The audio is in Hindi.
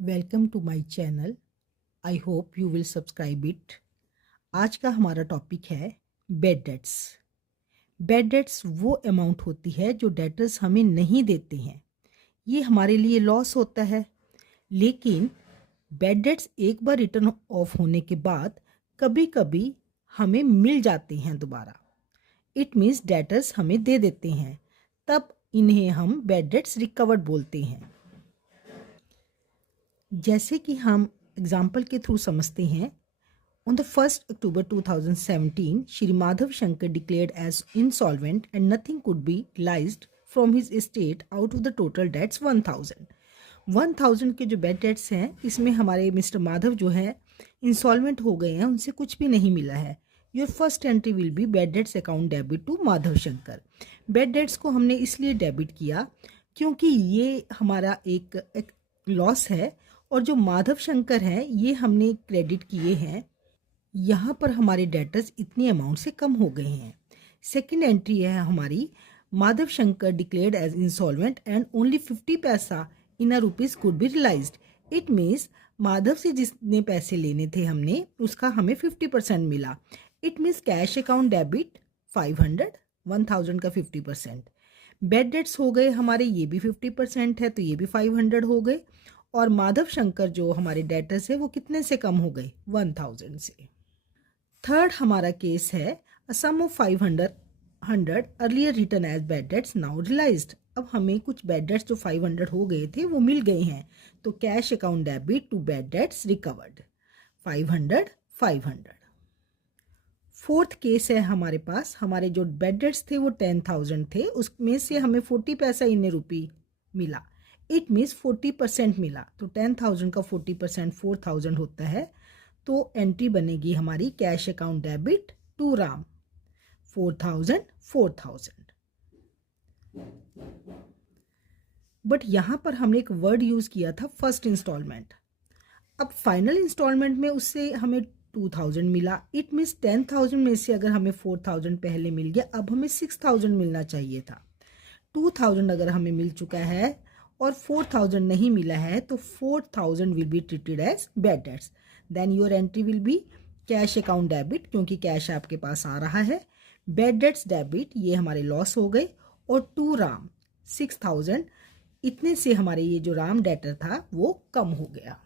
Welcome to my channel. I hope you will subscribe it. आज का हमारा टॉपिक है बैड डेट्स। बैड डेट्स वो अमाउंट होती है जो डेटर्स हमें नहीं देते हैं। ये हमारे लिए लॉस होता है, लेकिन बैड डेट्स एक बार रिटर्न ऑफ होने के बाद कभी कभी हमें मिल जाते हैं दोबारा। इट मीन्स डेटर्स हमें दे देते हैं, तब इन्हें हम बैड डेट्स रिकवर्ड बोलते हैं। जैसे कि हम एग्जाम्पल के थ्रू समझते हैं। On the 1st October 2017, Shri Madhav Shankar declared as insolvent and nothing could be realized from his estate out of the total debts 1000. 1000 के जो बैड डेट्स हैं, इसमें हमारे मिस्टर माधव जो है इंसॉल्वेंट हो गए हैं, उनसे कुछ भी नहीं मिला है। Your first entry will be bad debts account debit to Madhav Shankar. Bad debts को हमने इसलिए डेबिट किया क्योंकि ये हमारा एक लॉस है, और जो माधव शंकर हैं ये हमने क्रेडिट किए हैं। यहाँ पर हमारे डेटर्स इतनी अमाउंट से कम हो गए हैं। सेकंड एंट्री है हमारी, Madhav Shankar declared as insolvent and only 50 paisa in a rupees could be realised. It means Madhav से जितने पैसे लेने थे हमने, उसका हमें 50% मिला। It means cash account debit 500, 1000 का 50%। बैड डेट्स हो गए हमारे, ये भी 50% है तो ये भी 500 हो गए। और माधव शंकर जो हमारे डेटर्स है वो कितने से कम हो गए? 1000 से। थर्ड हमारा केस है, a sum of 500 earlier written as bad debts now realised. अब हमें कुछ बैड डेट्स जो 500 हो गए थे वो मिल गए हैं, तो cash account debit to bad debts recovered 500 500। Fourth case है हमारे पास, हमारे जो बैड डेट्स थे वो 10,000 थे, उसमें से हमें 40 पैसा इन रुपी मिला। इट मीन्स 40% मिला, तो 10,000 का 40% 4,000 होता है। तो एंट्री बनेगी हमारी cash account debit to Ram 4,000 4,000। But यहां पर हमने एक वर्ड यूज किया था फर्स्ट इंस्टॉलमेंट। अब फाइनल इंस्टॉलमेंट में उससे हमें 2,000 मिला। इट मीन्स 10,000 में से अगर हमें 4,000 पहले मिल गया, अब हमें 6,000 मिलना चाहिए था। 2,000 अगर हमें मिल चुका है और 4,000 नहीं मिला है, तो 4,000 will be treated as bad debts. Then your entry will be cash account debit, क्योंकि कैश आपके पास आ रहा है। बैड डेट्स डेबिट, ये हमारे लॉस हो गए। और टू राम 6,000, इतने से हमारे ये जो राम डेटर था वो कम हो गया।